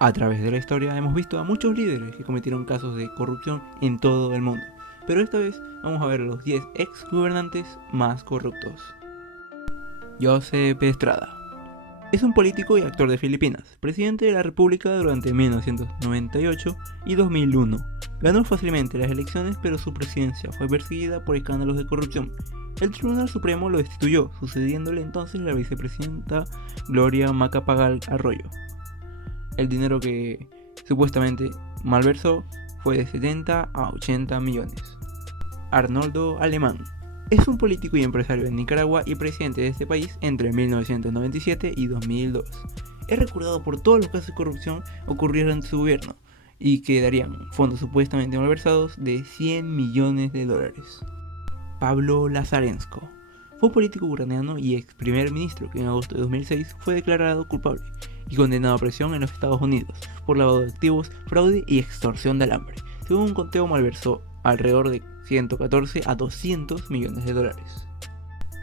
A través de la historia hemos visto a muchos líderes que cometieron casos de corrupción en todo el mundo, pero esta vez vamos a ver a los 10 ex gobernantes más corruptos. Josep Estrada es un político y actor de Filipinas, presidente de la República durante 1998 y 2001. Ganó fácilmente las elecciones, pero su presidencia fue perseguida por escándalos de corrupción. El Tribunal Supremo lo destituyó, sucediéndole entonces la vicepresidenta Gloria Macapagal Arroyo. El dinero que supuestamente malversó fue de 70 a 80 millones. Arnoldo Alemán es un político y empresario en Nicaragua y presidente de este país entre 1997 y 2002. Es recordado por todos los casos de corrupción ocurrieron en su gobierno y que darían fondos supuestamente malversados de 100 millones de dólares. Pablo Lazarenko fue un político ucraniano y ex primer ministro que en agosto de 2006 fue declarado culpable y condenado a prisión en los Estados Unidos por lavado de activos, fraude y extorsión de alambre. Según un conteo, malversó alrededor de 114 a 200 millones de dólares.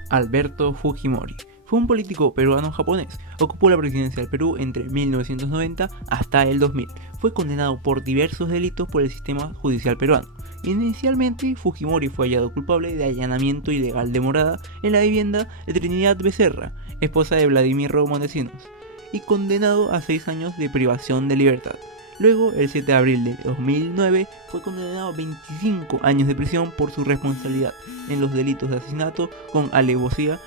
Alberto Fujimori fue un político peruano-japonés. Ocupó la presidencia del Perú entre 1990 hasta el 2000. Fue condenado por diversos delitos por el sistema judicial peruano. Inicialmente, Fujimori fue hallado culpable de allanamiento ilegal de morada en la vivienda de Trinidad Becerra, esposa de Vladimir Montesinos, y condenado a 6 años de privación de libertad. Luego, el 7 de abril de 2009, fue condenado a 25 años de prisión por su responsabilidad en los delitos de asesinato con alevosía,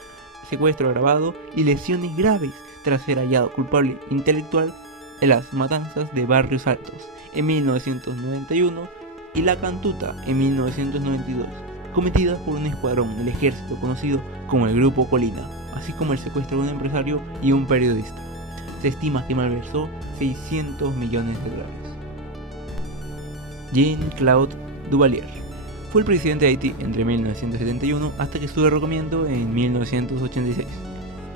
secuestro agravado y lesiones graves tras ser hallado culpable intelectual en las matanzas de Barrios Altos en 1991 y La Cantuta en 1992, cometidas por un escuadrón del ejército conocido como el Grupo Colina, así como el secuestro de un empresario y un periodista. Se estima que malversó 600 millones de dólares. Jean-Claude Duvalier fue el presidente de Haití entre 1971 hasta que su derrocamiento en 1986.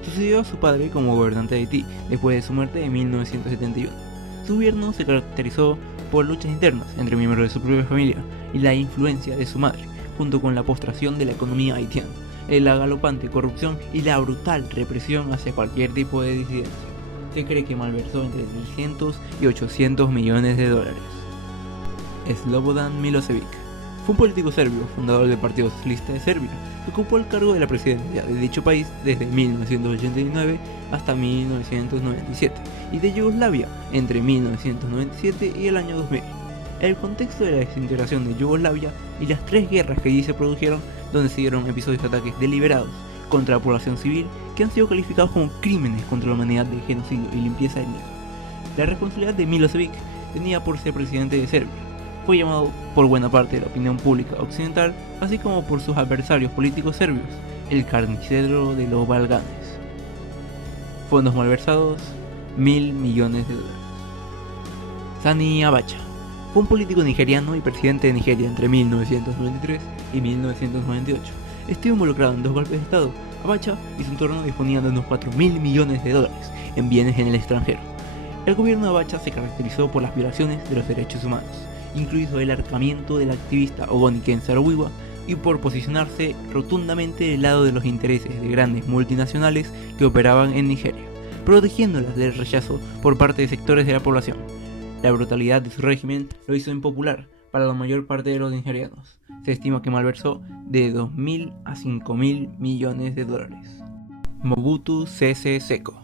Sucedió a su padre como gobernante de Haití después de su muerte en 1971. Su gobierno se caracterizó por luchas internas entre miembros de su propia familia y la influencia de su madre, junto con la postración de la economía haitiana, la galopante corrupción y la brutal represión hacia cualquier tipo de disidencia. Se cree que malversó entre 300 y 800 millones de dólares. Slobodan Milosevic fue un político serbio, fundador del Partido Socialista de Serbia, que ocupó el cargo de la presidencia de dicho país desde 1989 hasta 1997 y de Yugoslavia entre 1997 y el año 2000. El contexto de la desintegración de Yugoslavia y las 3 guerras que allí se produjeron, donde se dieron episodios de ataques deliberados contra la población civil que han sido calificados como crímenes contra la humanidad de genocidio y limpieza étnica. La responsabilidad de Milosevic tenía por ser presidente de Serbia. Fue llamado por buena parte de la opinión pública occidental, así como por sus adversarios políticos serbios, el carnicero de los Balcanes. Fondos malversados, 1.000 millones de dólares. Sani Abacha fue un político nigeriano y presidente de Nigeria entre 1993 y 1998. Estuvo involucrado en 2 golpes de estado. Abacha y su entorno disponían de unos 4.000 millones de dólares en bienes en el extranjero. El gobierno de Abacha se caracterizó por las violaciones de los derechos humanos, incluido el ahorcamiento del activista Ogbonike Saro-Wiwa, y por posicionarse rotundamente del lado de los intereses de grandes multinacionales que operaban en Nigeria, protegiéndolas del rechazo por parte de sectores de la población. La brutalidad de su régimen lo hizo impopular para la mayor parte de los nigerianos. Se estima que malversó de 2.000 a 5.000 millones de dólares. Mobutu Sese Seko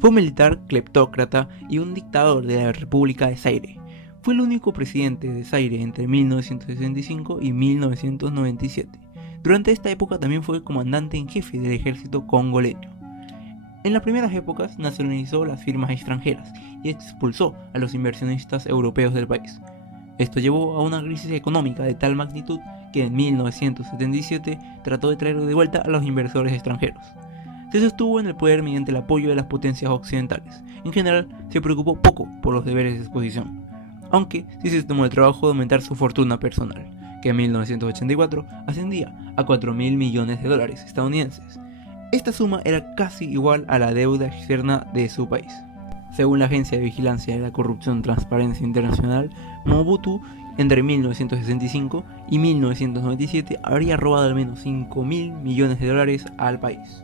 fue un militar cleptócrata y un dictador de la República de Zaire. Fue el único presidente de Zaire entre 1965 y 1997. Durante esta época también fue comandante en jefe del ejército congoleño. En las primeras épocas nacionalizó las firmas extranjeras y expulsó a los inversionistas europeos del país. Esto llevó a una crisis económica de tal magnitud que en 1977 trató de traer de vuelta a los inversores extranjeros. Se sostuvo en el poder mediante el apoyo de las potencias occidentales. En general, se preocupó poco por los deberes de exposición, aunque sí se tomó el trabajo de aumentar su fortuna personal, que en 1984 ascendía a 4.000 millones de dólares estadounidenses. Esta suma era casi igual a la deuda externa de su país. Según la Agencia de Vigilancia de la Corrupción Transparencia Internacional, Mobutu entre 1965 y 1997 habría robado al menos 5.000 millones de dólares al país.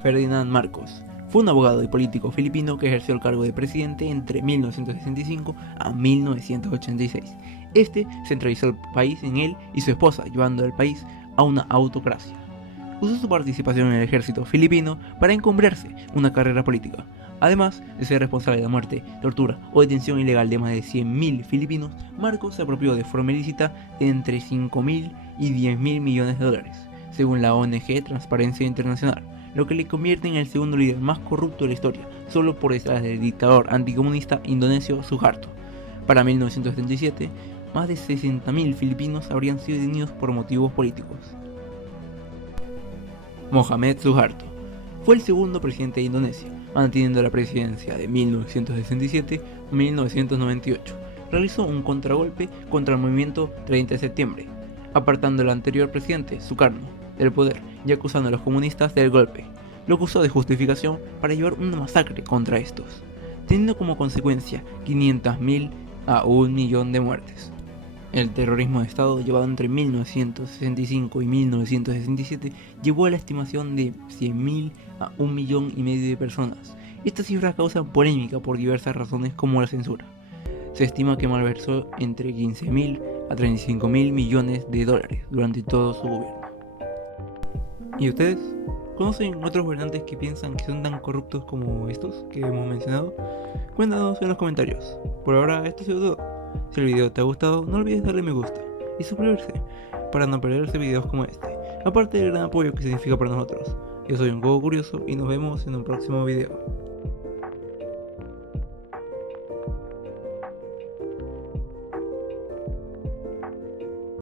Ferdinand Marcos Fue un abogado y político filipino que ejerció el cargo de presidente entre 1965 a 1986. Este centralizó el país en él y su esposa, llevando al país a una autocracia. Usó su participación en el ejército filipino para encumbrarse una carrera política. Además de ser responsable de la muerte, tortura o detención ilegal de más de 100.000 filipinos, Marcos se apropió de forma ilícita de entre 5.000 y 10.000 millones de dólares, según la ONG Transparencia Internacional, lo que le convierte en el segundo líder más corrupto de la historia, solo por detrás del dictador anticomunista indonesio Suharto. Para 1977, más de 60.000 filipinos habrían sido detenidos por motivos políticos. Mohamed Suharto fue el segundo presidente de Indonesia, manteniendo la presidencia de 1967 a 1998. Realizó un contragolpe contra el movimiento 30 de septiembre, apartando al anterior presidente, Sukarno, del poder y acusando a los comunistas del golpe. Lo acusó de justificación para llevar una masacre contra estos, teniendo como consecuencia 500.000 a 1 millón de muertes. El terrorismo de Estado, llevado entre 1965 y 1967, llevó a la estimación de 100.000 a 1,5 millones de personas. Esta cifra causa polémica por diversas razones como la censura. Se estima que malversó entre 15.000 a 35.000 millones de dólares durante todo su gobierno. ¿Y ustedes? ¿Conocen otros gobernantes que piensan que son tan corruptos como estos que hemos mencionado? Cuéntanos en los comentarios. Por ahora esto ha sido todo. Si el video te ha gustado, no olvides darle me gusta y suscribirse para no perderse videos como este, aparte del gran apoyo que significa para nosotros. Yo soy un Gogo Curioso y nos vemos en un próximo video.